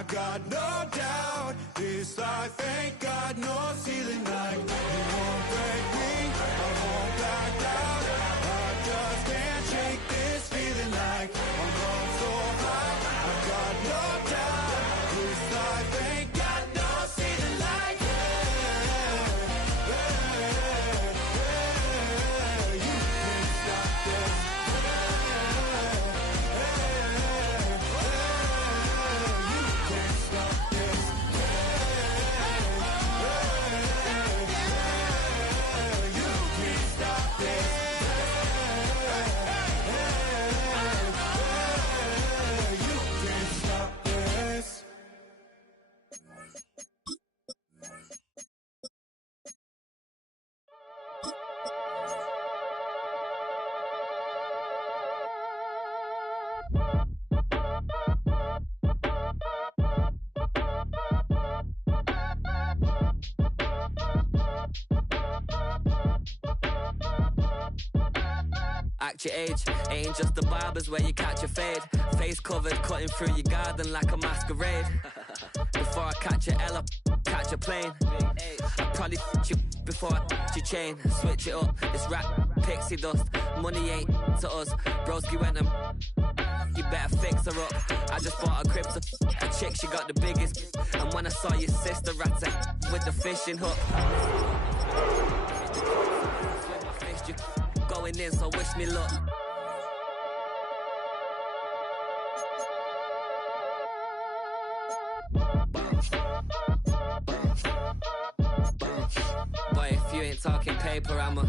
I got no doubt. This life ain't got no ceiling like. You won't break me, I won't back down. I just can't shake this feeling like I'm going so high. I got no doubt. This life ain't got no ceiling like. You can't stop this. Act your age, ain't just the barbers where you catch a fade. Face covered, cutting through your garden like a masquerade. Before I catch a Ella, catch a plane. I probably you before I your chain. Switch it up, it's rap, pixie dust. Money ain't to us. Broski went and you better fix her up. I just bought a crib to a chick, she got the biggest. And when I saw your sister rat with the fishing hook, with my fist, you going in, so wish me luck. Boy, if you ain't talking paper, I'm a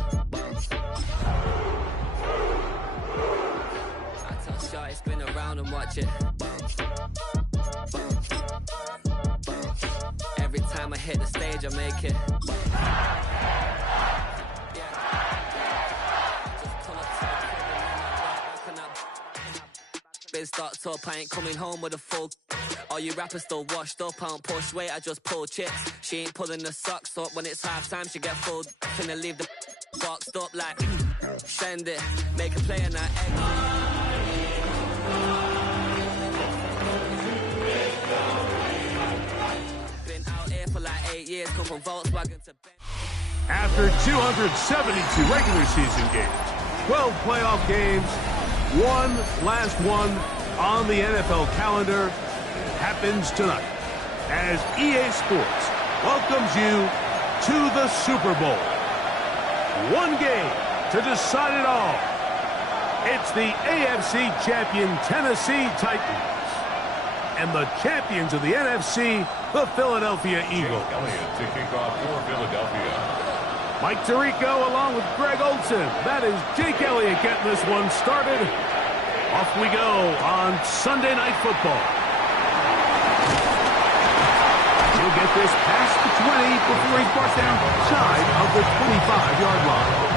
I tell Shorty spin around and watch it. Every time I hit the stage, I make it. Been stocked up, I ain't coming home with a full. All you rappers still washed up, I don't push weight, I just pull chips. She ain't pulling the socks up, when it's half time she get full. Finna leave the boxed up like send it, make a play on that egg. Been out here for like 8 years, come from Volkswagen to Ben. After 272 regular season games, 12 playoff games, one last one on the NFL calendar happens tonight as EA Sports welcomes you to the Super Bowl. One game to decide it all. It's the AFC champion Tennessee Titans and the champions of the NFC, the Philadelphia Eagles. Jake Elliott to kick off for Philadelphia. Mike Tirico along with Greg Olson. That is Jake Elliott getting this one started. Off we go on Sunday Night Football. He'll get this past the 20 before he's brought down side of the 25-yard line.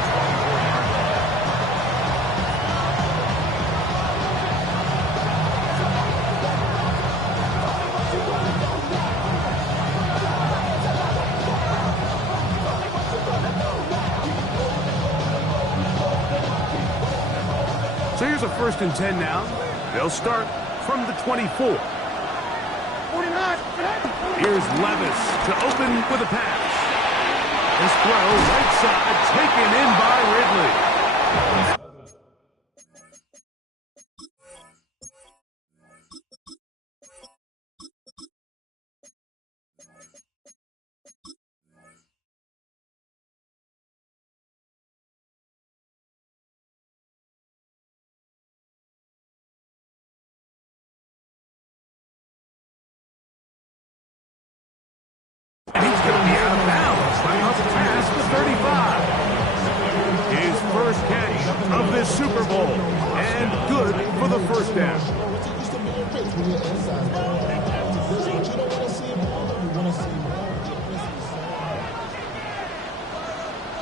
So here's a 1st and 10 now. They'll start from the 24. 49. Here's Levis to open with a pass. This throw right side taken in by Ridley. And he's going to be out of bounds right off the pass to 35. His first catch of this Super Bowl, and good for the first down.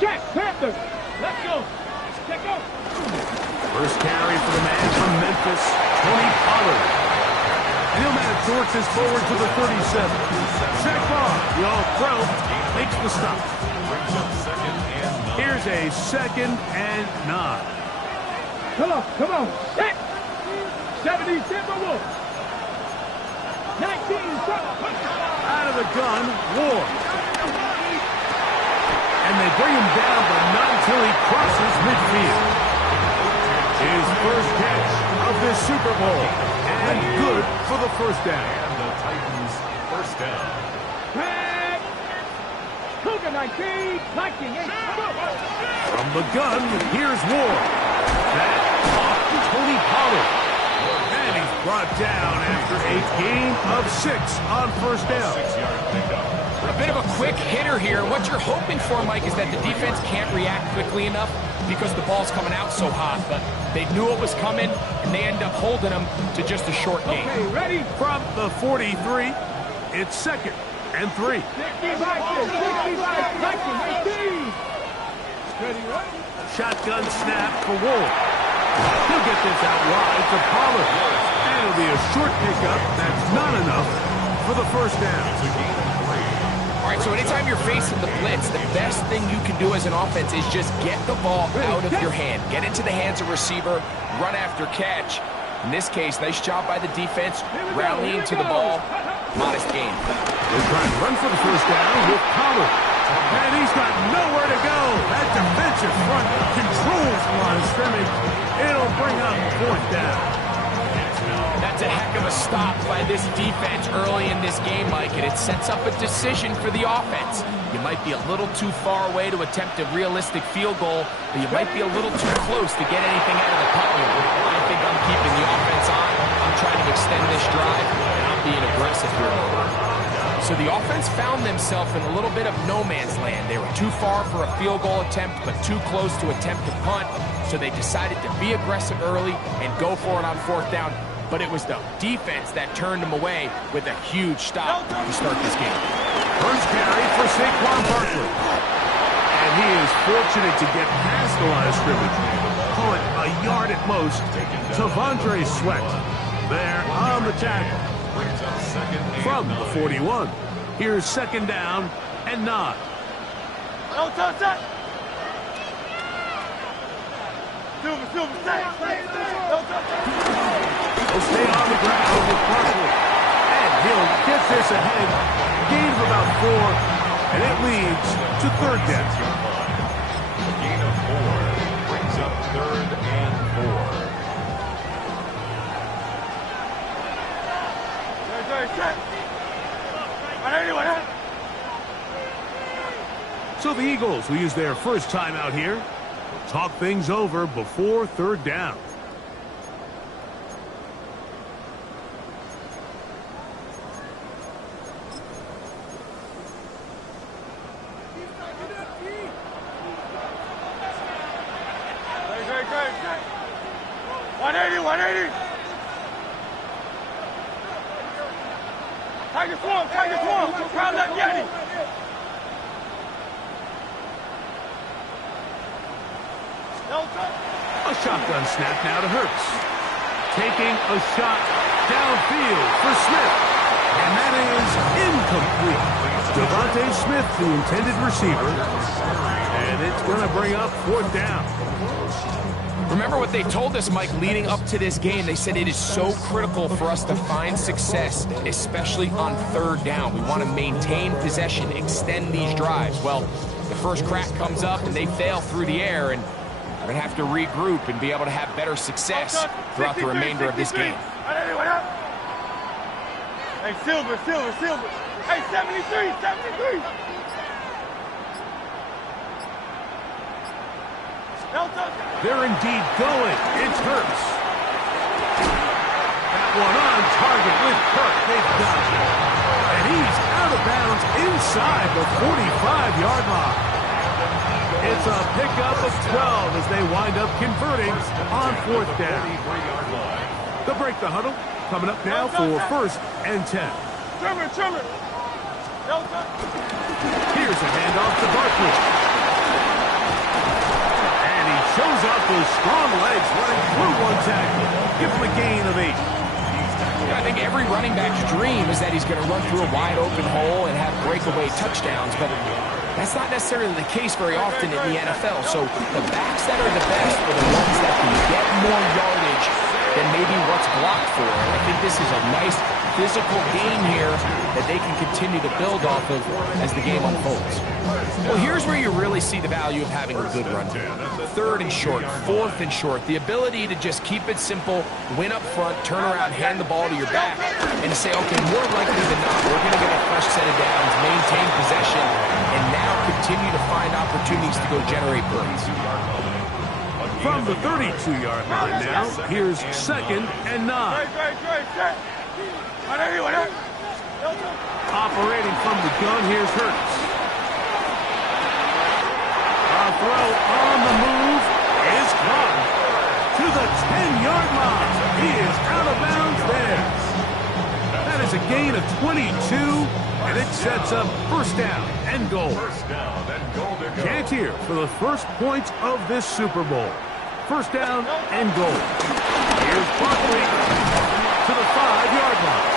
Check, Panthers, let's go. Check go. First carry for the man from Memphis, Tony Pollard. And he'll manage to work this forward to the 37. Saquon, the all-pro, makes the stop. Here's a 2nd and 9. Come on, set. 70 Timberwolves. 19 the gun, Ward. And they bring him down, but not until he crosses midfield. His first catch of this Super Bowl. And good for the first down. And the Titans first down. Cougar 19, 19, From the gun, here's Ward. That off to Tony Pollard. And he's brought down after a gain of 6 on first down. 6-yard pickup. A bit of a quick hitter here. What you're hoping for, Mike, is that the defense can't react quickly enough because the ball's coming out so hot. But they knew it was coming, and they end up holding them to just a short gain. Okay, ready? From the 43, it's 2nd and 3. 65, 19, 18. Steady, right? Shotgun snap for Ward. He'll get this out wide to Pollard. And it'll be a short pickup. That's not enough for the first down. All right, so anytime you're facing the blitz, the best thing you can do as an offense is just get the ball out of your hand. Get into the hands of receiver, run after catch. In this case, nice job by the defense, rallying to the ball. Modest gain. They're trying to run for the first down with Pollard. And he's got nowhere to go. That defensive front controls the line of scrimmage. It'll bring up 4th down. That's a heck of a stop by this defense early in this game, Mike, and it sets up a decision for the offense. You might be a little too far away to attempt a realistic field goal, but you might be a little too close to get anything out of the punt wheel. I think I'm keeping the offense on. I'm trying to extend this drive, and I'm being aggressive here. So the offense found themselves in a little bit of no man's land. They were too far for a field goal attempt, but too close to attempt a punt. So they decided to be aggressive early and go for it on 4th down. But it was the defense that turned them away with a huge stop to start this game. First carry for Saquon Barkley. And he is fortunate to get past the line of scrimmage. Call it a yard at most. T'Vondre Sweat there on the tackle. From the 41. Here's 2nd down and 9. He'll stay on the ground with Barkley. And he'll get this ahead. Gain of about 4. And it leads to 3rd down. Gain of 4 brings up 3rd and 4. So the Eagles will use their first time out here. Talk things over before 3rd down. Tiger swarm, crowd left Yeti. A shotgun snap now to Hurts. Taking a shot downfield for Smith. And that is incomplete. Devontae Smith, the intended receiver. And it's going to bring up 4th down. Remember what they told us, Mike, leading up to this game. They said it is so critical for us to find success, especially on 3rd down. We want to maintain possession, extend these drives. Well, the first crack comes up and they fail through the air, and we're going to have to regroup and be able to have better success throughout the remainder of this game. Hey, Silver. Hey, 73. They're indeed going. It's Hurts. That one on target with Kirk. They've got it. And he's out of bounds inside the 45-yard line. It's a pickup of 12 as they wind up converting on 4th down. They'll break the huddle. Coming up now for 1st and 10. Trimmer. Here's a handoff to Barkley. And he shows off those strong legs running through one tackle. Give him a gain of 8. I think every running back's dream is that he's going to run through a wide open hole and have breakaway touchdowns, but that's not necessarily the case very often in the NFL. So the backs that are the best are the ones that can get more yardage than maybe what's blocked for. And I think this is a nice physical game here that they can continue to build off of as the game unfolds. Well, here's where you really see the value of having a good run game. 3rd and short, 4th and short, the ability to just keep it simple, win up front, turn around, hand the ball to your back, and to say, okay, more likely than not, we're going to get a fresh set of downs, maintain possession, and now continue to find opportunities to go generate plays. From the 32-yard line now, here's 2nd and 9. Operating from the gun, here's Hurts. A throw on the move is caught to the 10-yard line. He is out of bounds there. That is a gain of 22, and it sets up 1st down and goal. Chance here for the first points of this Super Bowl. 1st down and goal. Here's Barkley to the 5-yard line.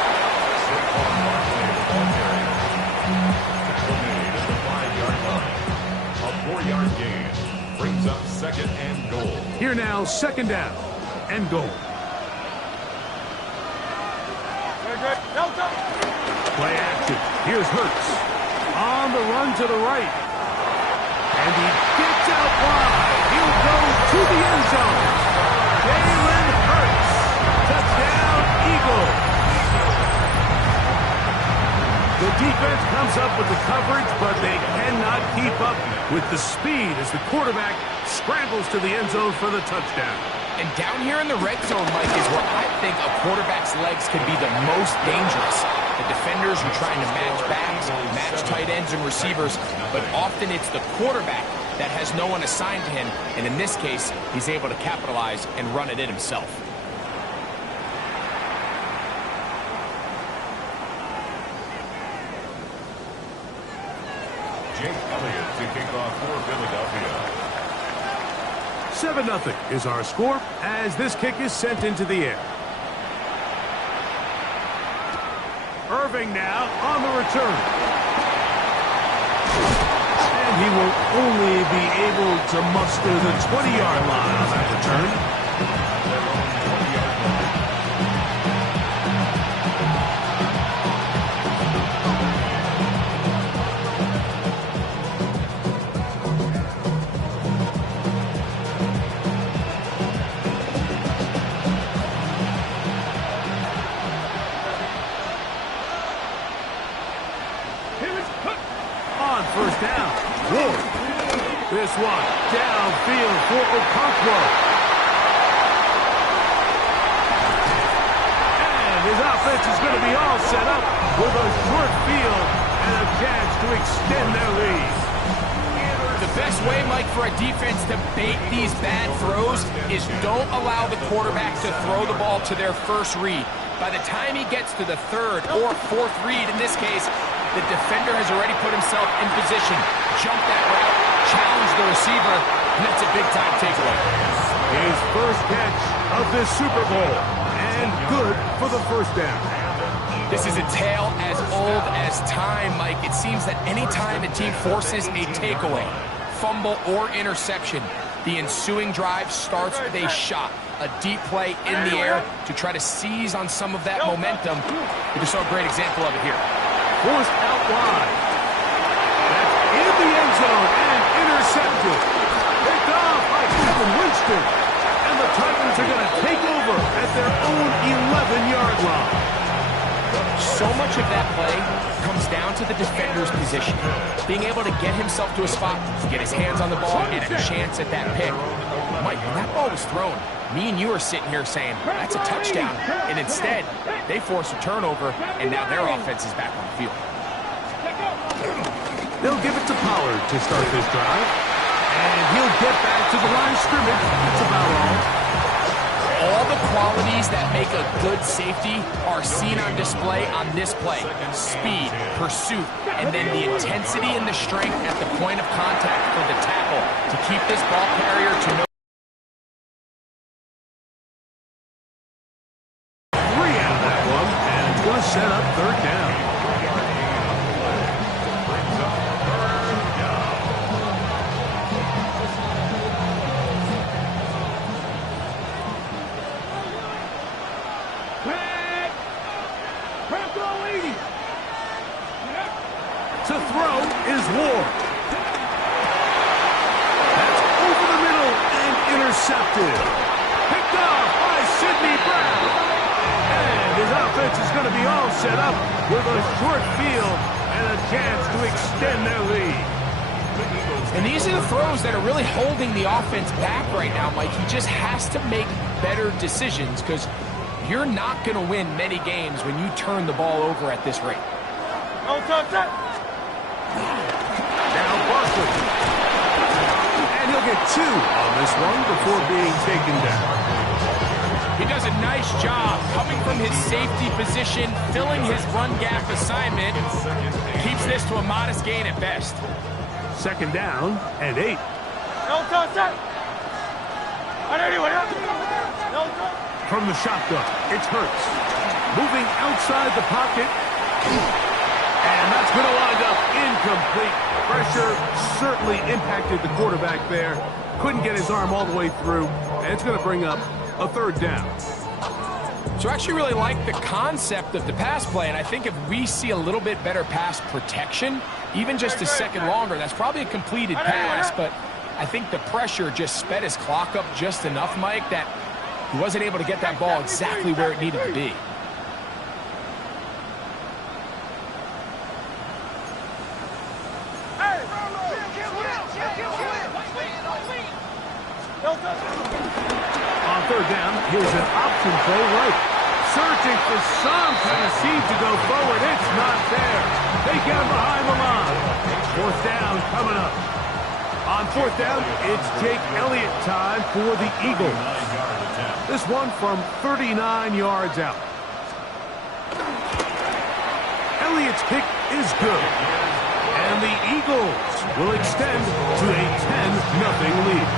A 4-yard gain brings up 2nd and goal. Here now, 2nd down and goal. Play action. Here's Hurts on the run to the right. And he gets out wide. He'll go to the end zone. Jalen Hurts. Touchdown, Eagles. The defense comes up with the coverage, but they cannot keep up with the speed as the quarterback scrambles to the end zone for the touchdown. And down here in the red zone, Mike, is where I think a quarterback's legs can be the most dangerous. The defenders are trying to match backs, match tight ends and receivers, but often it's the quarterback that has no one assigned to him, and in this case, he's able to capitalize and run it in himself. Jake Elliott to kick off for Philadelphia. 7-0 is our score as this kick is sent into the air. Irving now on the return. And he will only be able to muster the 20-yard line on that return. First down. Ward. This one downfield for Okonkwo. And his offense is going to be all set up with a short field and a chance to extend their lead. The best way, Mike, for a defense to bait these bad throws is don't allow the quarterback to throw the ball to their first read. By the time he gets to the 3rd or 4th read, in this case, the defender has already put himself in position, jump that route, challenge the receiver, and that's a big-time takeaway. His first catch of this Super Bowl, and good for the 1st down. This is a tale as old as time, Mike. It seems that any time a team forces a takeaway, fumble, or interception, the ensuing drive starts with a shot, a deep play in the air to try to seize on some of that momentum. We just saw a great example of it here. Forced out wide. That's in the end zone and intercepted. Picked off by Kevin Winston. And the Titans are going to take over at their own 11-yard line. So much of that play comes down to the defender's position. Being able to get himself to a spot, get his hands on the ball, and a chance at that pick. Mike, when that ball was thrown, me and you are sitting here saying, that's a touchdown. And instead, they force a turnover, and now their offense is back on the field. They'll give it to Pollard to start this drive. And he'll get back to the line of scrimmage. That's about all. All the qualities that make a good safety are seen on display on this play. Speed, pursuit, and then the intensity and the strength at the point of contact for the tackle to keep this ball carrier to no. 3 out of that one, and it's going to set up 3rd down. To throw is Ward. That's over the middle and intercepted. Picked off by Sidney Brown. And his offense is going to be all set up with a short field and a chance to extend their lead. And these are the throws that are really holding the offense back right now, Mike. He just has to make better decisions because you're not going to win many games when you turn the ball over at this rate. No touch that. Now Barkley. And he'll get 2 on this one before being taken down. He does a nice job coming from his safety position, filling his run gap assignment. Keeps this to a modest gain at best. Second down and 8. No touch that. No touch. From the shotgun, it's Hurts. Moving outside the pocket. And that's going to wind up incomplete. Pressure certainly impacted the quarterback there. Couldn't get his arm all the way through. And it's going to bring up a third down. So I actually really like the concept of the pass play, and I think if we see a little bit better pass protection, even just a second longer, that's probably a completed pass, but I think the pressure just sped his clock up just enough, Mike, that he wasn't able to get that ball exactly where it needed to be. On third down, here's an option play right. Searching for some kind of seed to go forward. It's not there. They get him behind the line. Fourth down coming up. On fourth down, it's Jake Elliott time for the Eagles. This one from 39 yards out. Elliott's kick is good. And the Eagles will extend to a 10-0 lead.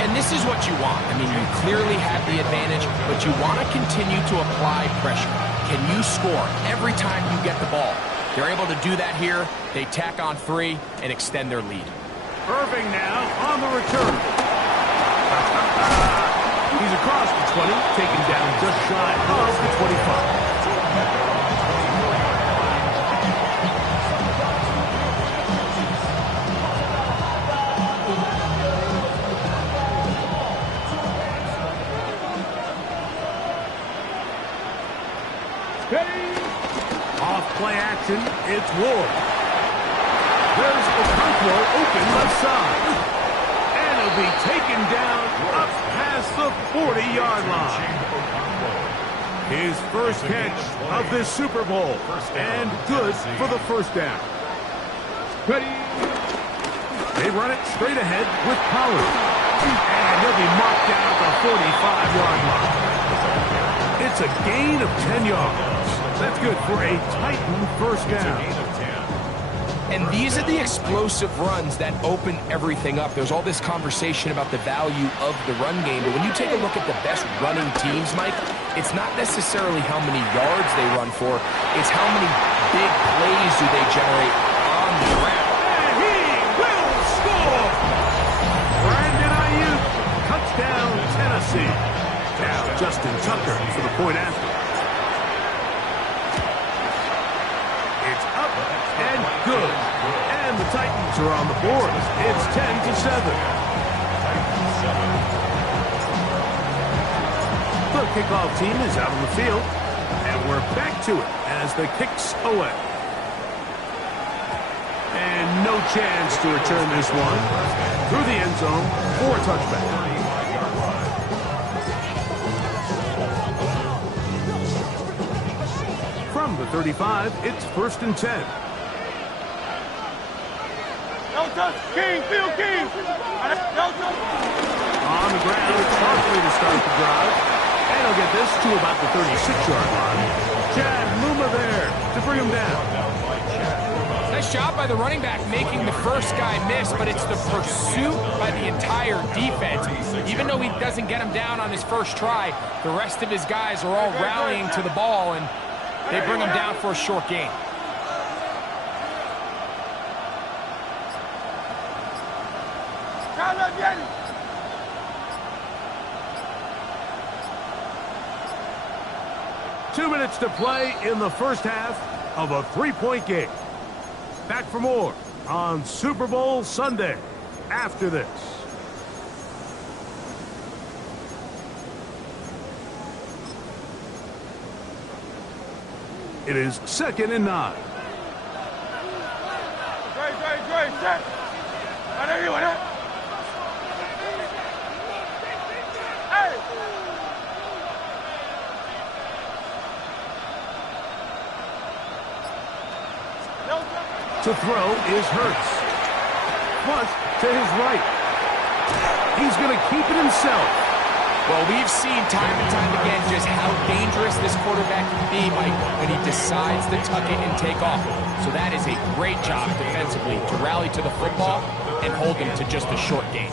And this is what you want. I mean, you clearly have the advantage, but you want to continue to apply pressure. Can you score every time you get the ball? They're able to do that here. They tack on 3 and extend their lead. Irving now on the return. He's across the 20, taken down just shy of the 25. Off play action, it's Ward. There's Okonkwo open left side. And he'll be taken down up past the 40-yard line. His first catch of this Super Bowl. And good for the first down. They run it straight ahead with Pollard. And he'll be marked down at the 45-yard line. It's a gain of 10 yards. That's good for a Titan first down. And these are the explosive runs that open everything up. There's all this conversation about the value of the run game, but when you take a look at the best running teams, Mike, it's not necessarily how many yards they run for, it's how many big plays do they generate on the ground. And he will score! Brandon Ayuk, touchdown Tennessee. Now Justin Tucker for the point after. It's up and good. And the Titans are on the board. It's 10-7. The kickoff team is out on the field. And we're back to it as the kick's away. And no chance to return this one through the end zone for a touchback. From the 35, it's 1st and 10. No touch. King, Phil King. No touch. On the ground, it's Barkley to start the drive. And he'll get this to about the 36-yard line. Chad Muma there to bring him down. Nice job by the running back making the first guy miss, but it's the pursuit by the entire defense. Even though he doesn't get him down on his first try, the rest of his guys are all rallying to the ball, and they bring him down for a short gain. 2 minutes to play in the first half of a 3-point game. Back for more on Super Bowl Sunday after this. It is 2nd and 9. Set. I know you want it. Hey! To throw is Hurts. Plus to his right. He's going to keep it himself. Well, we've seen time and time again just how dangerous this quarterback can be, Mike, when he decides to tuck it and take off. So that is a great job defensively to rally to the football and hold him to just a short gain.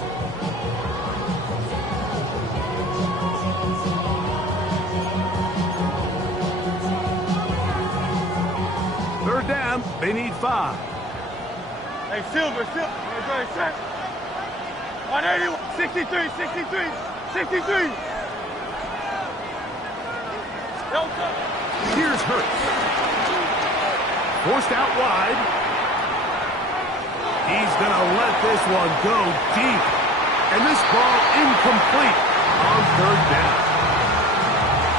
Third down, they need 5. Hey, Silver. Set. 180, 63. 63. Here's Hurts. Forced out wide. He's going to let this one go deep. And this ball incomplete on third down.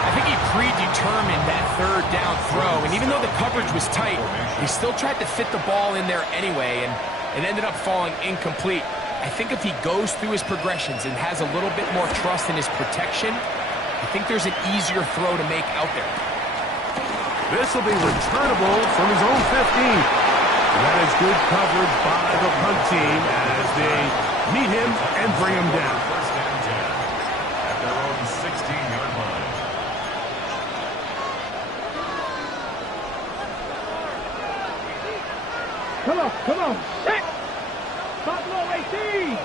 I think he predetermined that third down throw, and even though the coverage was tight, he still tried to fit the ball in there anyway, and it ended up falling incomplete. I think if he goes through his progressions and has a little bit more trust in his protection, I think there's an easier throw to make out there. This will be returnable from his own 15. And that is good coverage by the punt team as they meet him and bring him down. First down 10 at their own 16-yard line. Come on. Set. Buffalo 18.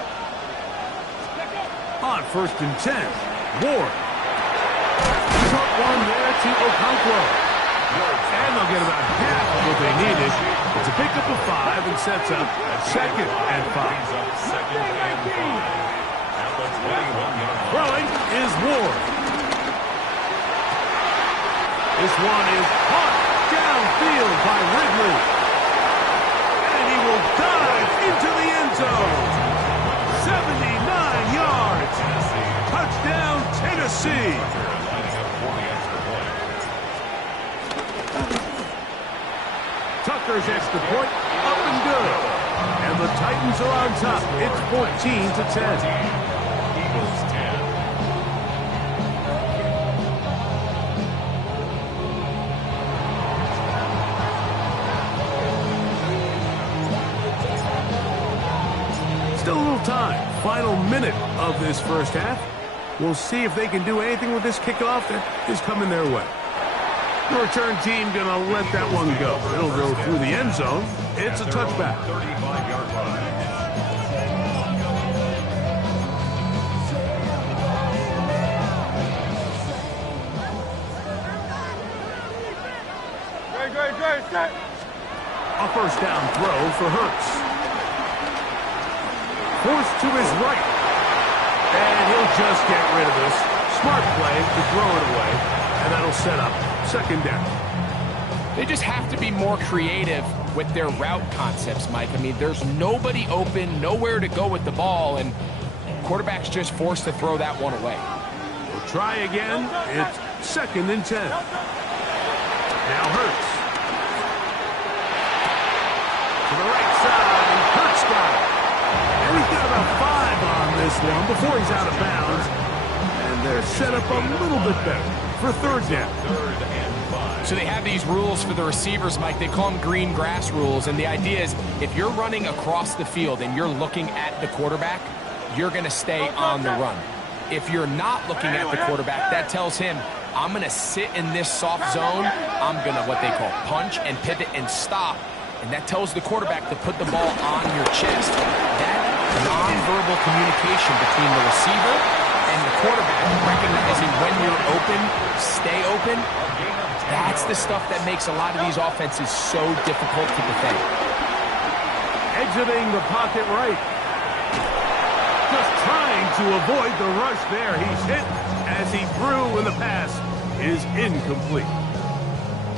On 1st and 10, Ward. Took one there to Okonkwo. And they'll get about half of what they needed. It's a pickup of 5 and sets up 2nd and 5. Throwing is Ward. This one is caught downfield by Ridley. And he will dive into the end zone. 79 yards. Touchdown, Tennessee. Tucker's extra point up and good. And the Titans are on top. It's 14-10. Eagles 10. Still a little time. Final minute of this first half. We'll see if they can do anything with this kickoff that is coming their way. The return team going to let that one go. It'll go through the end zone. It's a touchback. 35-yard line. Great. Set. A first down throw for Hurts. Forced to his right. And he'll just get rid of this. Smart play to throw it away. And that'll set up 2nd down. They just have to be more creative with their route concepts, Mike. I mean, there's nobody open, nowhere to go with the ball, and quarterback's just forced to throw that one away. We'll try again. It's 2nd and 10. Now Hurts. To the right side. Hurts got it. And he's got about 5 on this one before he's out of bounds. And they're set up a little bit better for 3rd down. 3rd and 5. So they have these rules for the receivers, Mike. They call them green grass rules, and the idea is if you're running across the field and you're looking at the quarterback, you're going to stay on the run. If you're not looking at the quarterback, that tells him, I'm going to sit in this soft zone. I'm going to what they call punch and pivot and stop. And that tells the quarterback to put the ball on your chest. That nonverbal communication between the receiver and the quarterback, recognizing when you're open, stay open, that's the stuff that makes a lot of these offenses so difficult to defend. Exiting the pocket right. Just trying to avoid the rush there. He's hit as he threw, and the pass is incomplete.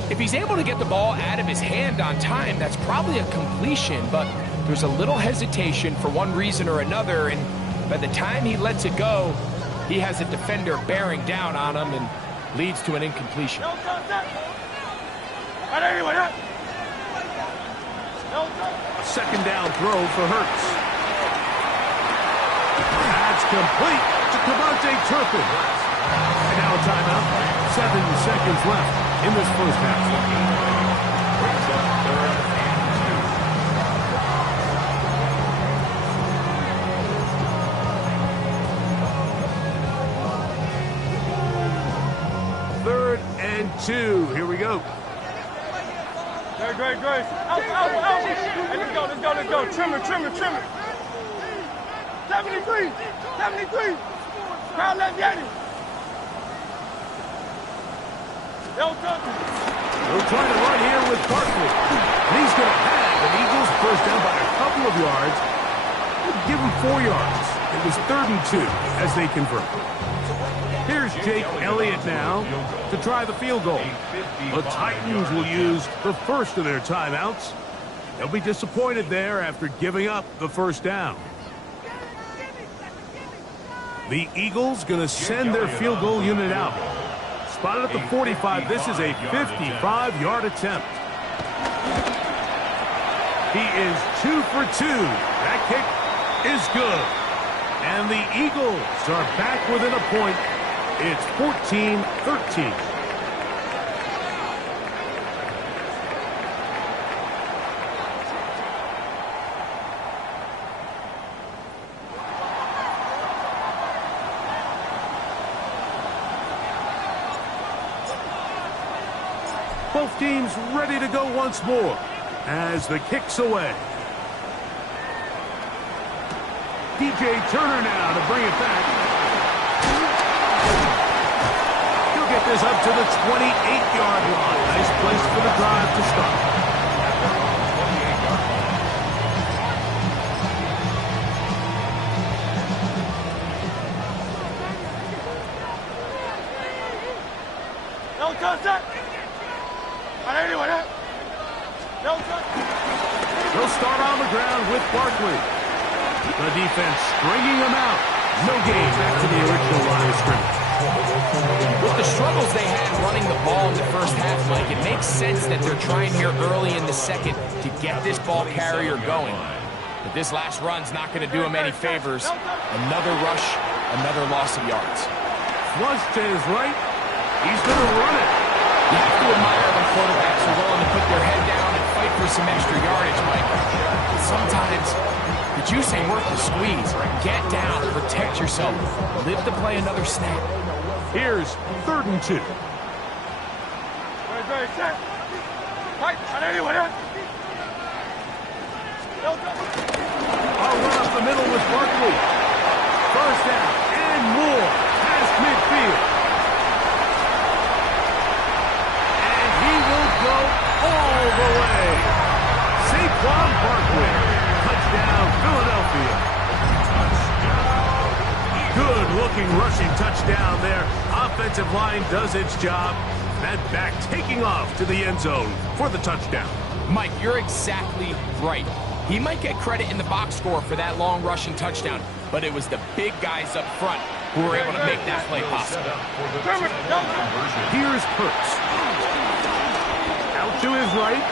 If he's able to get the ball out of his hand on time, that's probably a completion, but there's a little hesitation for one reason or another, and by the time he lets it go, he has a defender bearing down on him and leads to an incompletion. A second down throw for Hurts. That's complete to Devontae Turpin. And now a timeout. 7 seconds left in this first half. Third and 2. Here we go. Great. Out. Hey, let's go. Trim it. 73. Crowd left Yanni. They'll try to run here with Barkley. And he's going to have the Eagles first down by a couple of yards. We'll give him 4 yards. It was 3rd and 2 as they convert. Here's Jake Elliott now to try the field goal. The Titans will use the first of their timeouts. They'll be disappointed there after giving up the first down. The Eagles going to send their field goal unit out. Spotted at the 45. This is a 55-yard attempt. He is 2 for 2. That kick is good. And the Eagles are back within a point. It's 14-13. Both teams ready to go once more as the kick's away. DJ Turner now to bring it back. He'll get this up to the 28-yard line. Nice place for the drive to start. He'll start on the ground with Barkley. The defense stringing him out. No gain back to the original line of scrimmage. With the struggles they had running the ball in the first half, Mike, it makes sense that they're trying here early in the second to get this ball carrier going. But this last run's not going to do him any favors. Another rush, another loss of yards. Flush to his right. He's going to run it. You have to admire when quarterbacks are willing to put their head down and fight for some extra yardage, Mike. Sometimes the juice ain't worth the squeeze. Get down, protect yourself, live to play another snap. Here's 3rd and 2. I'll run up the middle with Barkley. First down and more past midfield. And he will go all the way. Saquon Barkley. Touchdown, Philadelphia. Good-looking rushing touchdown there. Offensive line does its job. That back taking off to the end zone for the touchdown. Mike, you're exactly right. He might get credit in the box score for that long rushing touchdown, but it was the big guys up front who were able to make that play possible. Here's Hurts. Out to his right.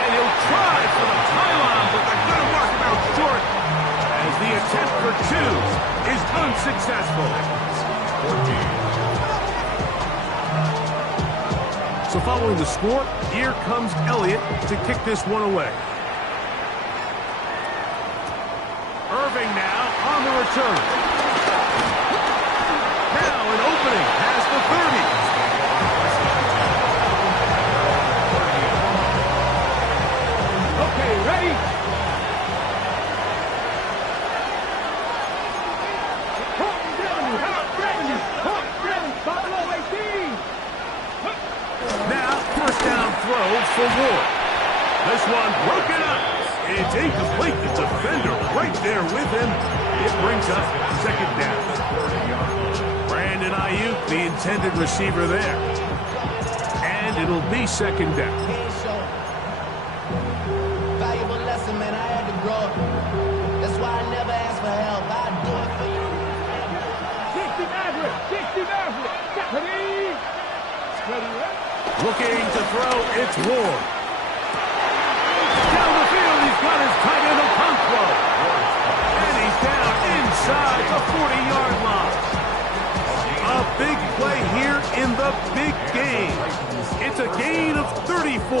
And he'll try for the pylon, but they're going to mark him out short as the attempt for 2 is unsuccessful. So following the score, here comes Elliott to kick this one away. Irving now on the return. Now an opening past the 30. Okay, ready? Now, first down throw for Ward. This one broken up. It's incomplete. The defender right there with him. It brings up 2nd down. Brandon Ayuk, the intended receiver there. It'll be second down. Valuable lesson, man. I had to grow up. That's why I never ask for help. I do it for you. 60 Maverick. 60 Maverick. Ready? Ready, right? Looking to throw, it's Ward. Down the field, he's got his tight end Okonkwo. And he's down inside the 40-yard line. A big play here in the big game. It's a gain of 34.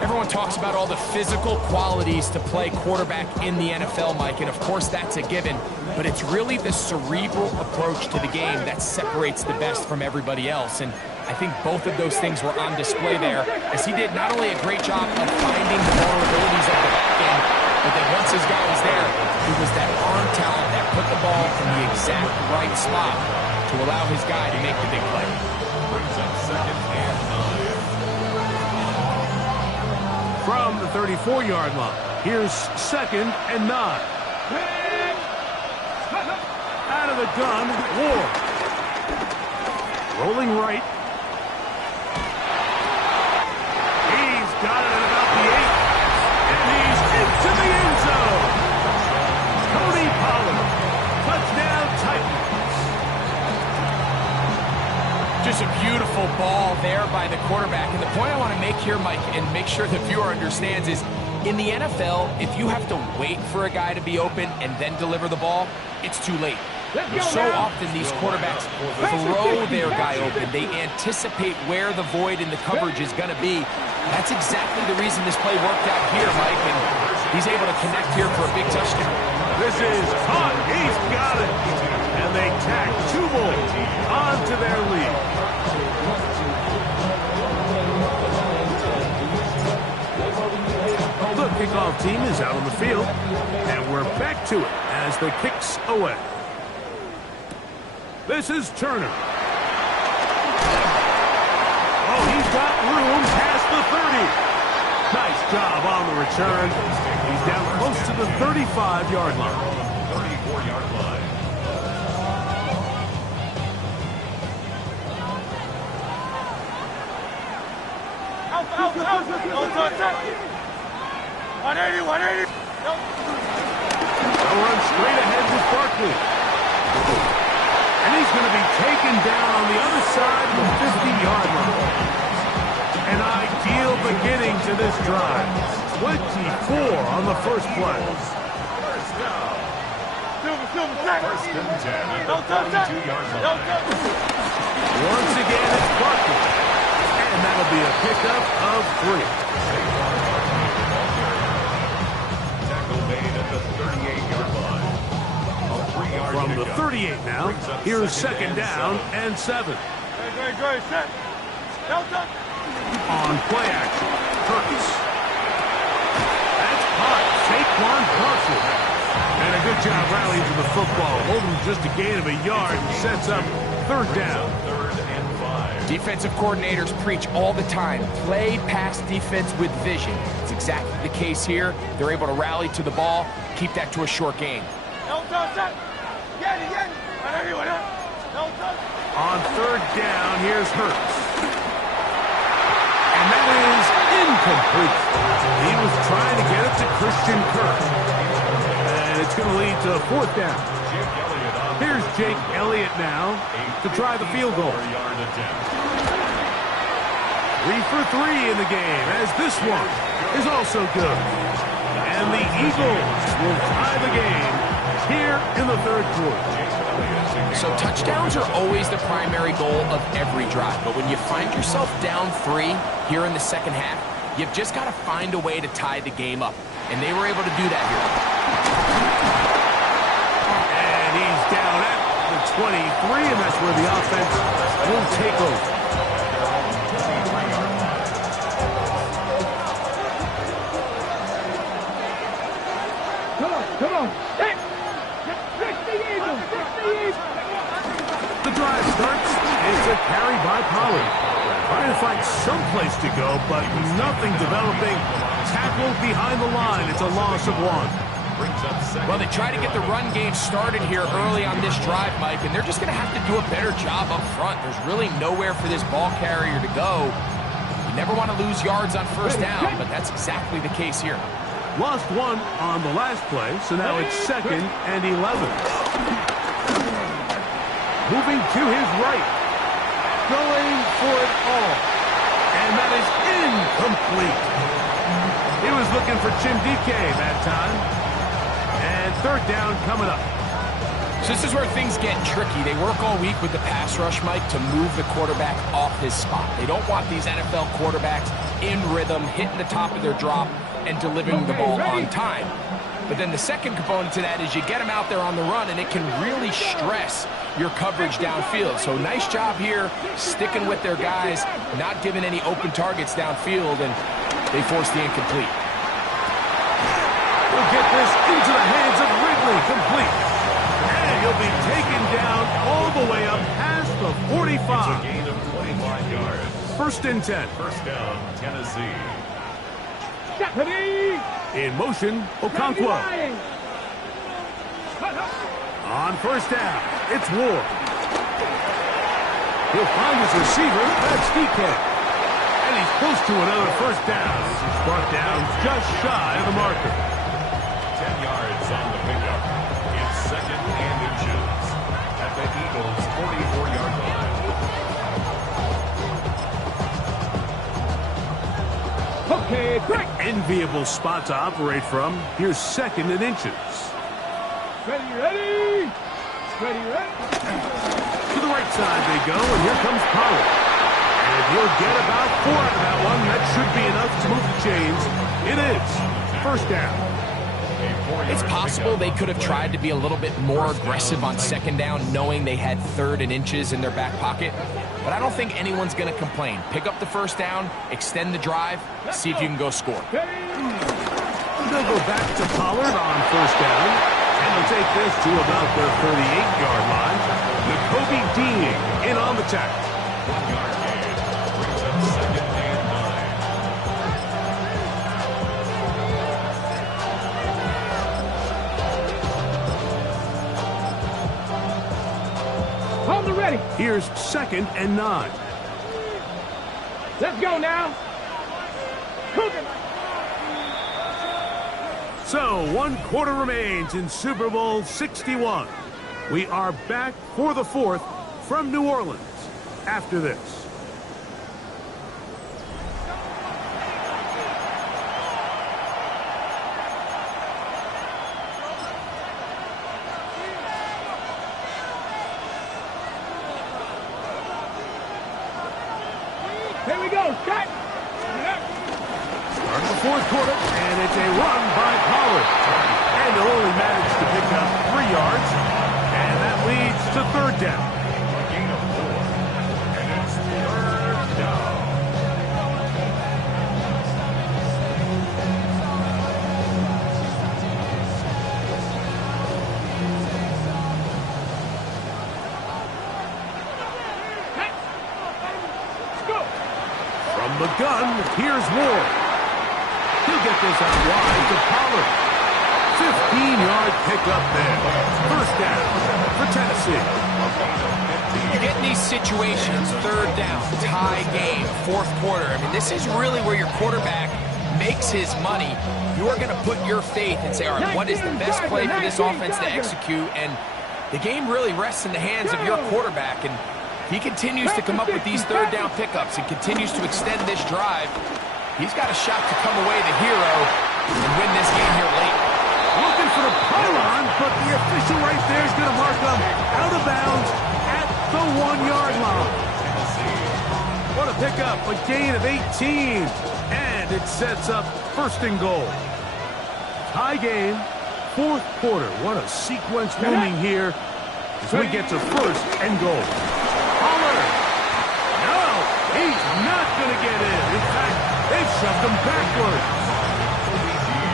Everyone talks about all the physical qualities to play quarterback in the NFL, Mike, and of course that's a given, but it's really the cerebral approach to the game that separates the best from everybody else, and I think both of those things were on display there, as he did not only a great job of finding the vulnerabilities of the back end, but then once his guy was there, it was that arm talent that put the ball in the exact right spot to allow his guy to make the big play. Brings up second and 9. From the 34-yard line, here's second and 9. Out of the gun, Ward. Rolling right. He's got it at about the 8. And he's into the end zone. Tony Pollard. Touchdown Titans. Just a beautiful ball there by the quarterback. And the point I want to make here, Mike, and make sure the viewer understands is, in the NFL, if you have to wait for a guy to be open and then deliver the ball, it's too late. So often these quarterbacks throw their guy open. They anticipate where the void in the coverage is going to be. That's exactly the reason this play worked out here, Mike, and he's able to connect here for a big touchdown. This is caught. He's got it. And they tack 2 more onto their lead. The kickoff team is out on the field, and we're back to it as the kick's away. This is Turner. Oh, he's got room past the 30. Nice job on the return. He's down close to the 35-yard line. 34-yard line. Out. 180, 180. They'll run straight ahead with Barkley. And he's going to be taken down on the other side of the 50-yard line. An ideal beginning to this drive. 24 on the first play. First down. First and 10 at the Don't touch that. 42-yard Don't line. touch it. Once again, it's Barkley. And that'll be a pickup of 3. Tackle made at the 38-yard line. A 3-yard From the pickup. 38 now, Brings up here's second down and 7. Great, set. Don't touch it. On play action, Hurts. That's caught. Saquon Barkley. And a good job rallying to the football. Holding just a gain of a yard and sets up third down. Third and 5. Defensive coordinators preach all the time, play pass defense with vision. It's exactly the case here. They're able to rally to the ball, keep that to a short gain. Don't touch it. Get it. 180, 180. Don't touch it. On third down, here's Hurts. And that is incomplete. He was trying to get it to Christian Kirk. And it's going to lead to a fourth down. Jake Elliott on Here's Jake Elliott now to try the field goal. 4-yard attempt. 3 for 3 in the game, as this one is also good. And the Eagles will tie the game here in the third quarter. So touchdowns are always the primary goal of every drive, but when you find yourself down 3 here in the second half, you've just got to find a way to tie the game up, and they were able to do that here. And he's down at the 23, and that's where the offense will take over. Come on. Hey. Fix the Eagles. The drive starts. It's a carry by Pollard. Trying to find some place to go, but nothing developing. Tackle behind the line. It's a loss of 1. brings up second. Well, they try to get the run game started here early on this drive, Mike, and they're just going to have to do a better job up front. There's really nowhere for this ball carrier to go. You never want to lose yards on first down, but that's exactly the case here. Lost one on the last play, so now it's 2nd and 11. Moving to his right. Going for it all. And that is incomplete. He was looking for Jim DK that time. And 3rd down coming up. So this is where things get tricky. They work all week with the pass rush, Mike, to move the quarterback off his spot. They don't want these NFL quarterbacks in rhythm, hitting the top of their drop, and delivering the ball on time. But then the second component to that is you get them out there on the run, and it can really stress your coverage downfield. So nice job here, sticking with their guys, not giving any open targets downfield, and they force the incomplete. We'll get this into the hands of Ridley, complete. And he'll be taken down all the way up past the 45. It's a gain of 25 yards. 1st and 10. First down, Tennessee. In motion, Okonkwo. On 1st down, it's Ward. He'll find his receiver, that's DK. And he's close to another 1st down. He's brought down just shy of the marker. 10 yards on the pickup. It's 2nd and inches at the Eagles' 44-yard line. Okay, quick. Enviable spot to operate from. Here's 2nd and inches. Ready. To the right side they go, and here comes Pollard. And he'll get about 4 out of that one. That should be enough to move the chains. It is 1st down. It's possible they could have tried to be a little bit more aggressive on 2nd down, knowing they had 3rd and inches in their back pocket. But I don't think anyone's going to complain. Pick up the 1st down, extend the drive, see if you can go score. They'll go back to Pollard on 1st down. And they'll take this to about the 38-yard line. Nakobe Dean in on the tackle. 1-yard gain brings up 2nd and 9. Hold the ready. Here's 2nd and 9. Let's go now. Cooking. So 1 quarter remains in Super Bowl 61. We are back for the 4th from New Orleans after this. Here we go. Shot. Start of the 4th quarter, and it's a run by Pollard. And he'll only manage to pick up 3 yards, and that leads to 3rd down. A gain of 4, and it's 3rd down. From the gun, here's Ward. He'll get this out wide to Pollard. 15-yard pickup there. 1st down for Tennessee. You get in these situations, 3rd down, tie game, 4th quarter. I mean, this is really where your quarterback makes his money. You are going to put your faith and say, all right, what is the best play for this offense to execute? And the game really rests in the hands of your quarterback. And he continues to come up with these 3rd down pickups and continues to extend this drive. He's got a shot to come away the hero and win this game here late. Looking for the pylon, but the official right there is going to mark him out of bounds at the 1-yard line. What a pickup, a gain of 18. And it sets up 1st and goal. Tie game, 4th quarter. What a sequence looming here as we get to 1st and goal. Pollard. No, he's not going to get in. In fact, they've shoved him backwards.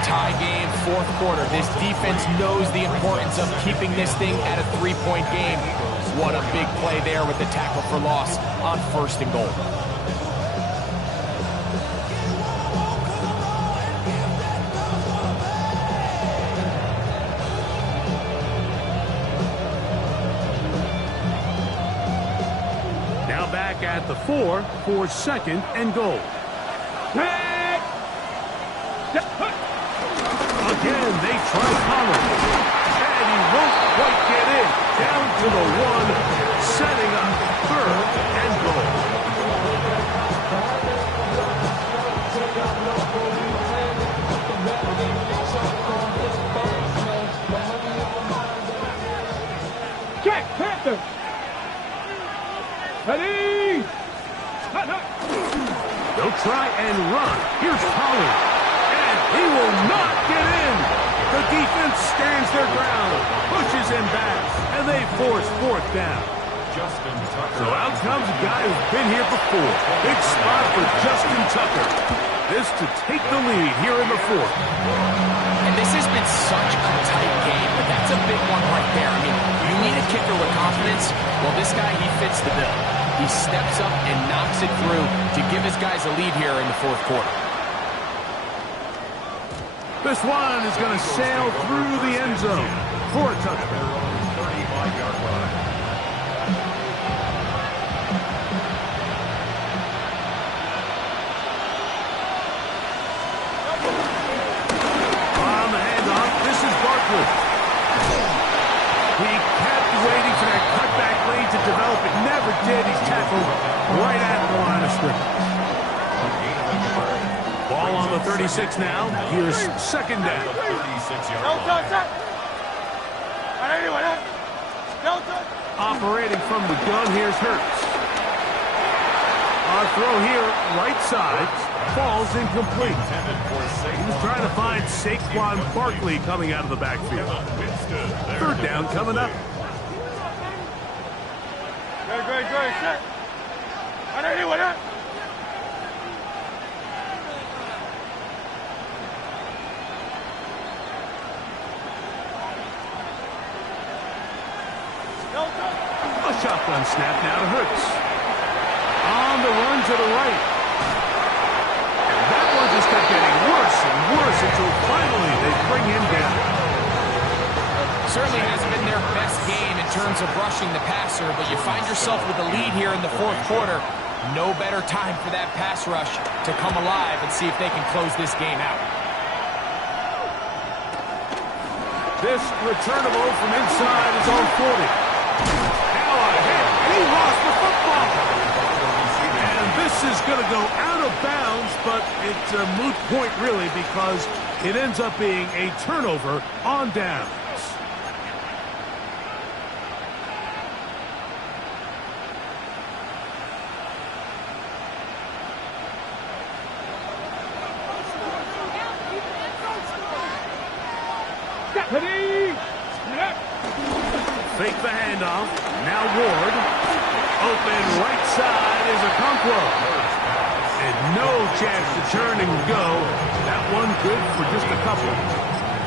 Tie game, 4th quarter. This defense knows the importance of keeping this thing at a 3-point game. What a big play there with the tackle for loss on 1st and goal. at the 4 for second and goal. Again, they try Pollard. And he won't quite get in. Down to the 1, setting up third and goal. Check, Panther. Ready. They'll try and run. Here's Pollard. And he will not get in. The defense stands their ground, pushes him back, and they force fourth down. Justin Tucker. So out comes a guy who's been here before. Big spot for Justin Tucker. This to take the lead here in the fourth. And this has been such a tight game, but that's a big one right there. I mean, you need a kicker with confidence. Well, this guy, he fits the bill. He steps up and knocks it through to give his guys a lead here in the fourth quarter. This one is going to sail through the end zone for a touchdown. 35-yard line. On the handoff, this is Barkley. He kept waiting for that cutback lane to develop. It never did. He's tackled right at the line of scrimmage. Ball on the 36 now. Here's second down. 36-yard line. Operating from the gun, here's Hurts. Our throw here, right side, falls incomplete. He was trying to find Saquon Barkley coming out of the backfield. Third down coming up. Great, set. A shotgun snap now to Hurts. On the run to the right. And that one just kept getting worse and worse until finally they bring him down. Certainly hasn't been their best game in terms of rushing the passer, but you find yourself with a lead here in the fourth quarter. No better time for that pass rush to come alive and see if they can close this game out. This returnable from inside is on 40. Now a hit, and he lost the football. And this is going to go out of bounds, but it's a moot point really because it ends up being a turnover on downs. Fake the handoff. Now Ward. Open right side is Okonkwo. And no chance to turn and go. That one good for just a couple.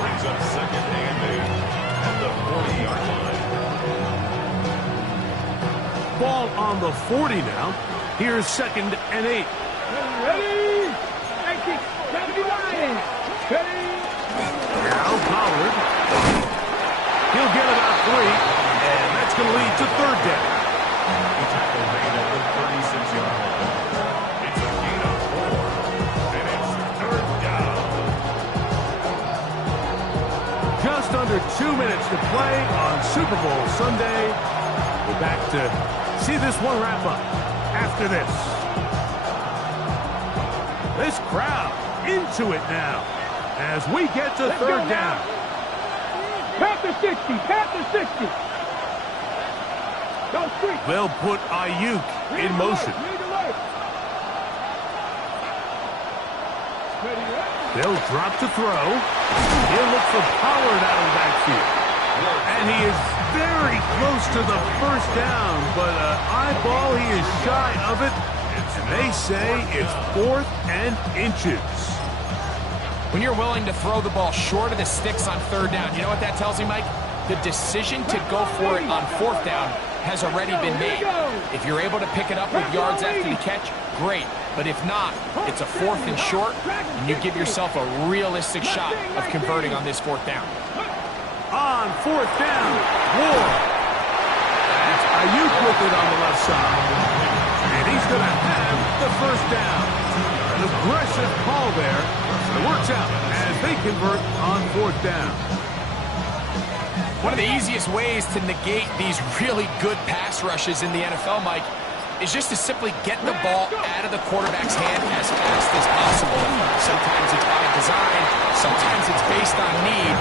Brings up second and 8 at the 40-yard line. Ball on the 40 now. Here's second and 8. Ready? 79. Ready? Now Pollard. He'll get about 3, and that's going to lead to third down. He tackled made at the 36-yard line. It's a gain of 4, and it's third down. Just under 2 minutes to play on Super Bowl Sunday. We're back to see this one wrap up after this. This crowd into it now as we get to third down. Panther 60. Panther 60. Go street. They'll put Ayuk in motion. They'll drop to throw. He'll look for Pollard out of the backfield. And he is very close to the first down, but eyeball, he is shy of it. And they say it's 4th and inches. When you're willing to throw the ball short of the sticks on third down, you know what that tells me, Mike? The decision to go for it on fourth down has already been made. If you're able to pick it up with yards after the catch, great. But if not, it's a 4th and short, and you give yourself a realistic shot of converting on this fourth down. On fourth down, Ward. That's Ayuk with it on the left side. And he going to have the first down. An aggressive call there. It works out as they convert on fourth down. One of the easiest ways to negate these really good pass rushes in the NFL, Mike, is just to simply get the ball out of the quarterback's hand as fast as possible. Sometimes it's by design, sometimes it's based on need.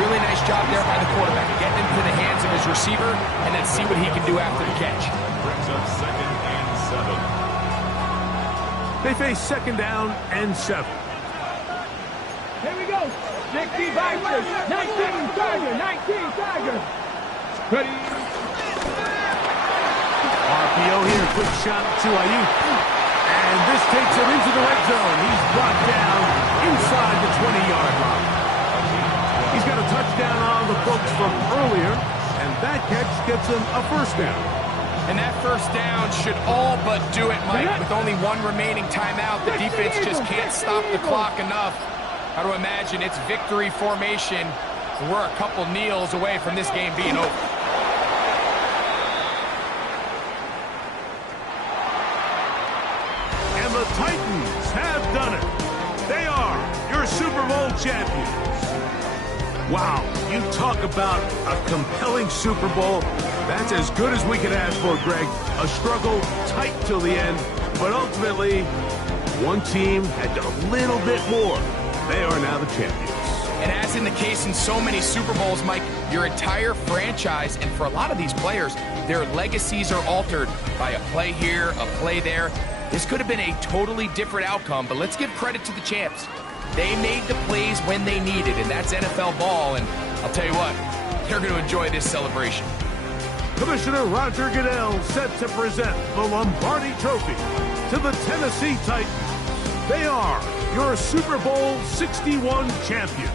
Really nice job there by the quarterback, getting into the hands of his receiver, and then see what he can do after the catch. Brings up 2nd and 7. They face 2nd down and 7. Here we go. 60 Vikings, 19 Tiger, 19 Tiger. Ready. RPO here, quick shot to Ayuk. And this takes him into the red zone. He's brought down inside the 20-yard line. He's got a touchdown on the books from earlier, and that catch gets him a first down. And that first down should all but do it, Mike. With only one remaining timeout, the defense just can't stop the clock enough. I would imagine it's victory formation. We're a couple kneels away from this game being over. And the Titans have done it. They are your Super Bowl champions. Wow, you talk about a compelling Super Bowl. That's as good as we could ask for, Greg. A struggle tight till the end, but ultimately, one team had a little bit more. They are now the champions. And as in the case in so many Super Bowls, Mike, your entire franchise, and for a lot of these players, their legacies are altered by a play here, a play there. This could have been a totally different outcome, but let's give credit to the champs. They made the plays when they needed, and that's NFL ball, and I'll tell you what, they're going to enjoy this celebration. Commissioner Roger Goodell set to present the Lombardi Trophy to the Tennessee Titans. They are your Super Bowl 61 champions.